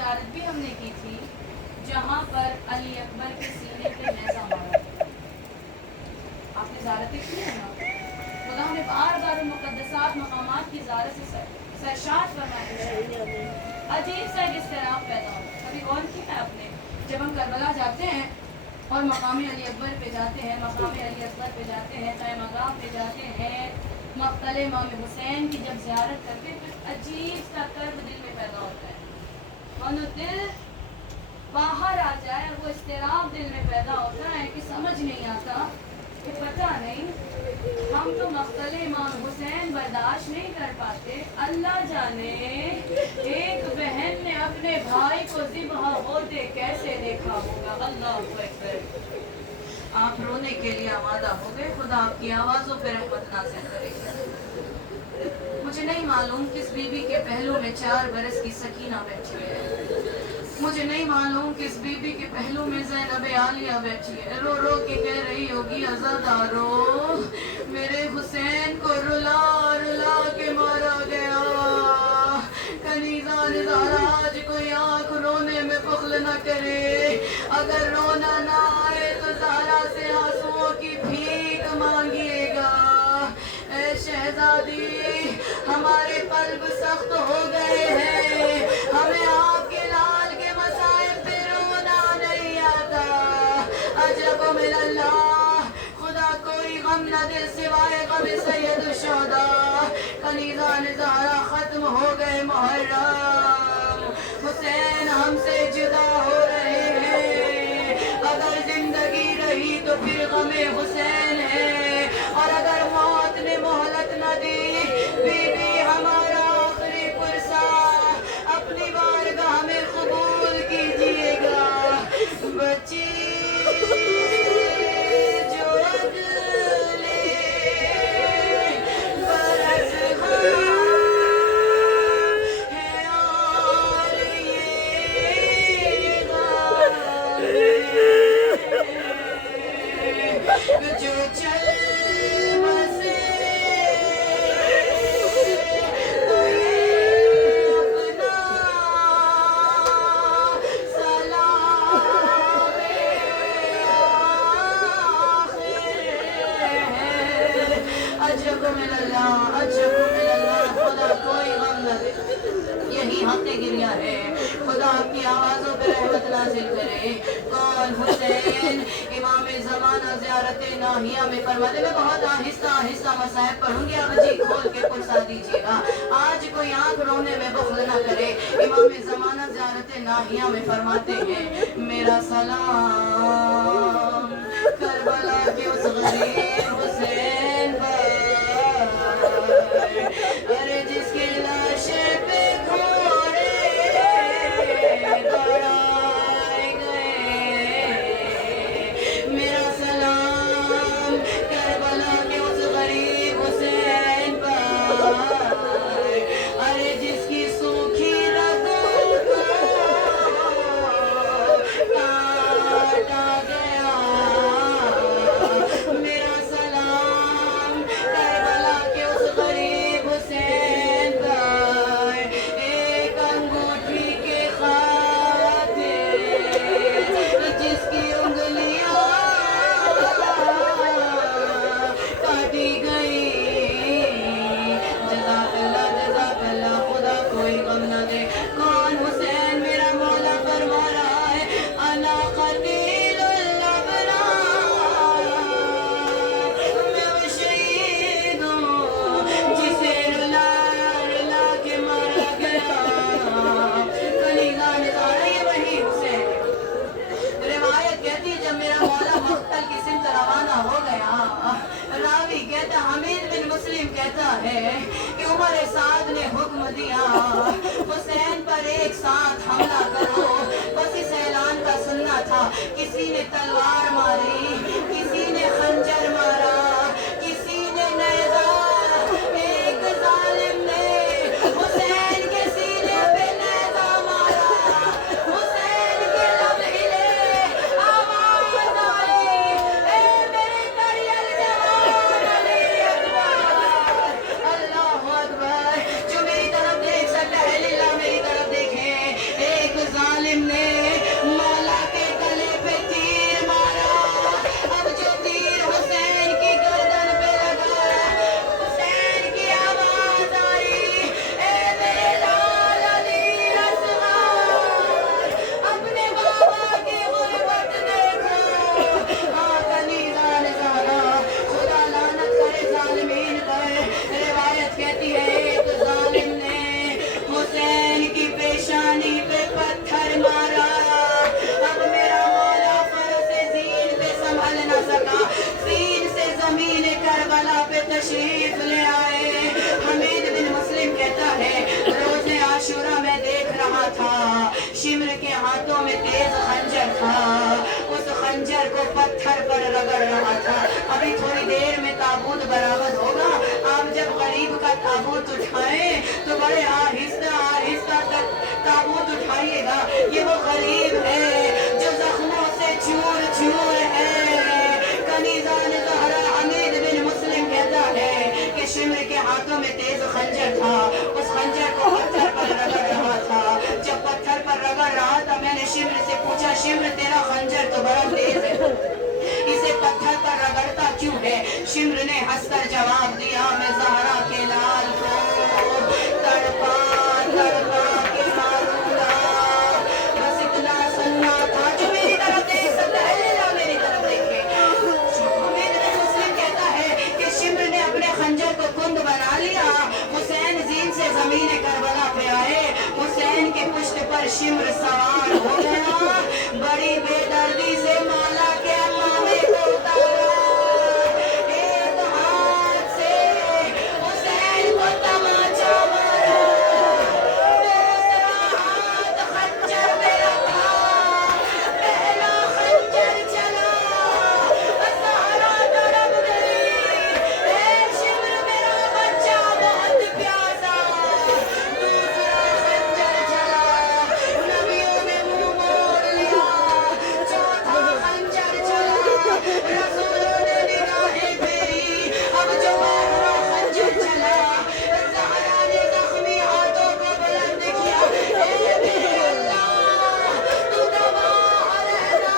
ज़ियारत भी हमने की थी जहाँ पर अली अकबर के सीने पे नेज़ा मारा। आपने ज़ियारतें की है ना? खुदा हमें बार बार मुक़द्दसात मकामात की ज़ियारत से सरशाद फरमाए। अजीब सा एक इज़्तिराब पैदा होता है। कभी गौर किया है आपने, जब हम करबला जाते हैं और मकाम अली अकबर पे जाते हैं, मकाम अली अकबर पे जाते हैं, क़ाए मक़ाम पे जाते हैं, मक़तल इमाम हुसैन की जब ज़ियारत करते हैं तो अजीब सा कर्ब दिल में पैदा होता है। और दिल बाहर आ जाए, वो इज़्तिराब दिल में पैदा होता है कि समझ नहीं आता कि पता नहीं हम तो मक़तल इमाम हुसैन बर्दाश्त नहीं कर पाते। अल्लाह जाने एक बहन ने अपने भाई को ज़िबह होते कैसे देखा होगा। अल्लाह अकबर। आप रोने के लिए आमादा हो गए, खुदा आपकी आवाज़ों पर रहमत नाज़िल करेगा। मुझे नहीं मालूम किस बीबी के पहलू में 4 बरस की सकीना बैठी है। मुझे नहीं मालूम किस बीबी के पहलू में ज़ैनब आलिया बैठी है। रो रो के कह रही होगी अज़ादारो, मेरे हुसैन को रुला रुला के मारा गया। कनीज़ा निज़ारा आज कोई आँख रोने में बुख़्ल न करे। अगर रोना ना आए तो ज़ारा से आंसुओं की भीख मांगिएगा। ऐ शहज़ादी, हमारे क़ल्ब सख्त हो गए हैं, हमें आपके लाल के मसाइब पे रोना नहीं आता। अजब मिनल्लाह, खुदा कोई गम न दे सिवाय गम सैयद शुहदा। कनीज़ा निज़ारा ख़त्म हो गए मुहर्रम, हुसैन हमसे जुदा हो रहे हैं। अगर जिंदगी रही तो फिर गमे हुसैन है, और अगर मौत ने मोहलत न दी, बीबी हमारा आखिरी पुरसा अपनी बारगाह में कबूल कीजिएगा। बच्ची जो अगले बरस है और ये जो चल बसे तो ये अपना सलामे आखिर है। अजब मिनल्लाह, अजब मिनल्लाह, खुदा कोई गम न दे। यही हमने गिरिया है, खुदा आपकी आवाज़ों पर रहमत नाज़िल करे। कौन हुसैन इमाम ज़माना ज़ियारत नाहिया में फरमाते। मैं बहुत आहिस्ता आहिस्ता मसाइब पढ़ूंगी, आप जी खोल के पुरसा दीजिएगा। आज कोई आँख रोने में बुख़्ल न करे। इमाम ज़माना ज़ियारत नाहिया में फरमाते हैं, मेरा सलाम करबला के उस गरीब हुसैन पर, अरे जिसके लाशे पे घोड़े दौड़ाए गए। मेरा सलाम करबला के उस गरीब हुसैन पर, अरे जिसकी सूखी रगों को काटा गया। मेरा सलाम करबला के उस गरीब हुसैन पर, एक अंगूठी के खातिर जिसकी उंगलियां काटी गई। जज़ाकल्लाह, खुदा कोई गम न दे। कौन हुसैन, मेरा मौला फरमा रहा है, अना क़तीलुल अबरार, मैं वो शहीद हूँ जिसे रुला रुला के मारा गया। कनीज़ा निज़ारा, ये वही हुसैन। रिवायत कहती है जब मेरा मौला मख्तल की सिमत रवाना हो गया, रावी कहता हमीद बिन मुस्लिम कहता है कि उमर साद ने हुक्म दिया हुसैन पर एक साथ हमला करो। बस इस ऐलान का सुनना था। किसी ने तलवार मारी, किसी ने खंजर मारा, किसी ने नेज़ा, एक जालिम ने हुसैन के सीने पे नेज़ा मारा। हुसैन के लब हिले, आवाज़ आई, ए मेरे करियल जवान अली अकबर। अल्लाह अकबर। जो मेरी तरफ देख सकता है लीला मेरी तरफ देखे। एक शिम्र के हाथों में तेज खंजर था, उस खंजर को पत्थर पर रगड़ रहा था। अभी थोड़ी देर में ताबूत बरामद होगा। आप जब गरीब का ताबूत उठाएं तो बड़े आहिस्ता आहिस्ता तक ताबूत उठाइएगा। ये वो गरीब है जो जख्मों से चूर चूर है। कनीज़ान ज़हरा हमीद बिन मुस्लिम कहता है कि शिम्र के हाथों में तेज खंजर था, उस खंजर को पत्थर पर रगड़ रहा था। जब पत्थर पर रगड़ रहा था, मैंने शिम्र से पूछा, शिम्र तेरा खंजर तो बड़ा तेज है, इसे पत्थर पर रगड़ता क्यों है? शिम्र ने हंसकर जवाब दिया, मैं ज़हरा के लाल को तड़पा तड़पा के मारूंगा। बस इतना सुनना था। जो मेरी तरफ देख सकता है ना, मेरी तरफ देखे। हमीद बिन मुस्लिम कहता है कि शिम्र ने अपने खंजर को कुंद बना लिया। हुसैन जीन से ज़मीन करबला पे आए। हुसैन के पुष्ट पर शिम्र सवार हो गया। बड़ी बेदर्दी से माला के अमामे को उतारा। एक हाथ से हुसैन को तमाचा मारा, दूसरा हाथ खंजर में रखा। पहला खंजर चला, ज़हरा तड़प गई, ए शिम्र मेरा बच्चा बहुत प्यासा। दूसरा खंजर चला, नबियों ने मुंह मोड़ लिया। चौथा खंजर चला, रसूलों ने निगाहें फेरी। अब जो बारहवां खंजर चला, ज़हरा ने ज़ख्मी हाथों को बुलंद किया, ए मेरे अल्लाह तू तबाह रहना।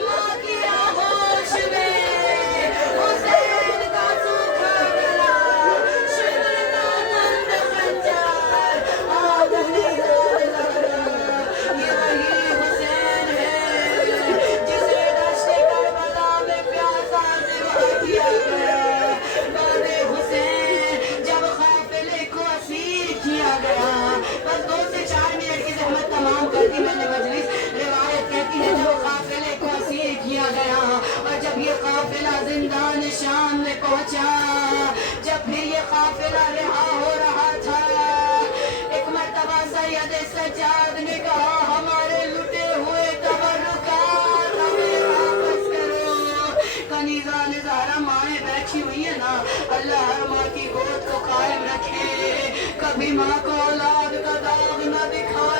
माँ की आगोश में हुसैन का सूखा गला, शिम्र का तंद खंजर, आग निगाह ज़हरा। ये वही हुसैन है जिसे दश्त करबला में प्यासा ज़िबा किया गया। बादे हुसैन जब काफिले को असीर किया गया, बस 2 से 4 मिनट की ज़हमत तमाम कर दी मैंने मजलिस। रिवायत कहती है जब काफिले को असीर किया गया और जब ये काफिला जिंदान शाम में पहुंचा, जब फिर ये काफिला रिहा हो रहा था, एक मर्तबा सैयद सज्जाद ने कहा, हमारे लुटे हुए तबर्रुकात हमें वापस करो। कनीज़ान ज़हरा माएँ बैठी हुई है ना, अल्लाह हर माँ की गोद को कायम रखे, कभी माँ को औलाद का दाग न दिखाए।